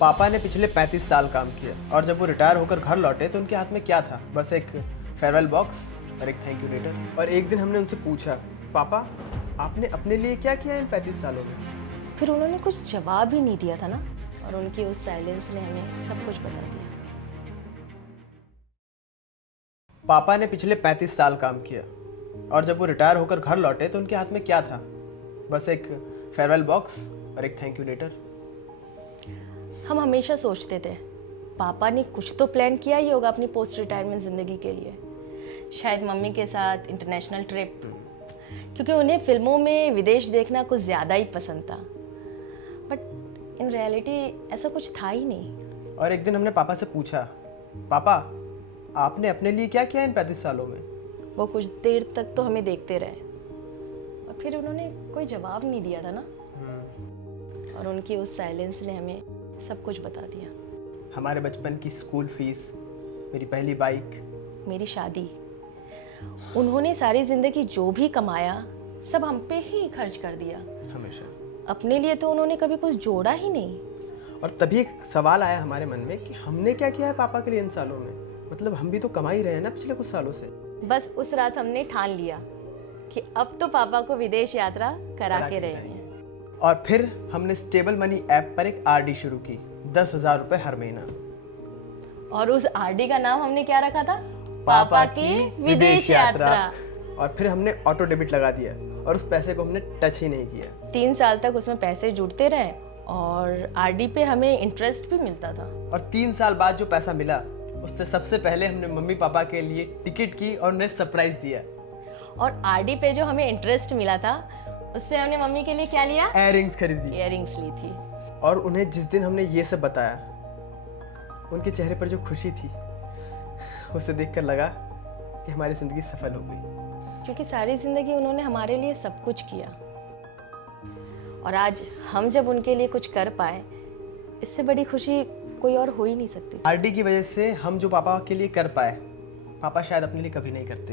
पापा ने पिछले 35 साल काम किया और जब वो रिटायर होकर घर लौटे तो उनके हाथ में क्या था? बस एक फेयरवेल बॉक्स और एक थैंक यू लेटर। और एक दिन हमने उनसे पूछा, पापा आपने अपने लिए क्या किया इन 35 सालों में? फिर उन्होंने कुछ जवाब ही नहीं दिया था ना, और उनकी उस साइलेंस ने हमें सब कुछ बता दिया। पापा ने पिछले 35 साल काम किया और जब वो रिटायर होकर घर लौटे तो उनके हाथ में क्या था? बस एक फेयरवेल बॉक्स और एक थैंक यू लेटर। हम हमेशा सोचते थे पापा ने कुछ तो प्लान किया ही होगा अपनी पोस्ट रिटायरमेंट ज़िंदगी के लिए, शायद मम्मी के साथ इंटरनेशनल ट्रिप, क्योंकि उन्हें फिल्मों में विदेश देखना कुछ ज़्यादा ही पसंद था। बट इन रियलिटी ऐसा कुछ था ही नहीं। और एक दिन हमने पापा से पूछा, पापा आपने अपने लिए क्या किया इन 35 सालों में? वो कुछ देर तक तो हमें देखते रहे और फिर उन्होंने कोई जवाब नहीं दिया था ना, और उनकी उस साइलेंस ने हमें सब कुछ बता दिया। हमारे बचपन की स्कूल फीस, मेरी पहली बाइक, मेरी शादी, उन्होंने सारी ज़िंदगी जो भी कमाया सब हम पे ही खर्च कर दिया। हमेशा। अपने लिए तो उन्होंने कभी कुछ जोड़ा ही नहीं। और तभी एक सवाल आया हमारे मन में कि हमने क्या किया है पापा के लिए इन सालों में? मतलब हम भी तो कमा ही रहे हैं ना पिछले कुछ सालों से। बस उस रात हमने ठान लिया कि अब तो पापा को विदेश यात्रा करा के रहेंगे। और फिर हमने स्टेबल मनी ऐप पर एक आरडी शुरू की, 10,000 रुपये हर महीना। और उस आरडी का नाम हमने क्या रखा था? पापा की विदेश यात्रा। और फिर हमने ऑटो डेबिट लगा दिया और उस पैसे को हमने टच ही नहीं किया। 3 साल तक उसमें पैसे जुड़ते रहे और आरडी पे हमें इंटरेस्ट भी मिलता था। और 3 साल बाद जो पैसा मिला उससे सबसे पहले हमने मम्मी पापा के लिए टिकट की और उन्हें सरप्राइज दिया। और आरडी पे जो हमें इंटरेस्ट मिला था उससे हमने मम्मी के लिए क्या लिया? इयररिंग्स खरीदी। इयररिंग्स ली थी। और उन्हें जिस दिन हमने ये सब बताया, उनके चेहरे पर जो खुशी थी उसे देखकर लगा कि हमारी ज़िंदगी सफल हो गई। क्योंकि सारी ज़िंदगी उन्होंने हमारे लिए सब कुछ किया, और आज हम जब उनके लिए कुछ कर पाए, इससे बड़ी खुशी कोई और हो ही नहीं सकती। आरडी की वजह से हम जो पापा के लिए कर पाए, पापा शायद अपने लिए कभी नहीं करते।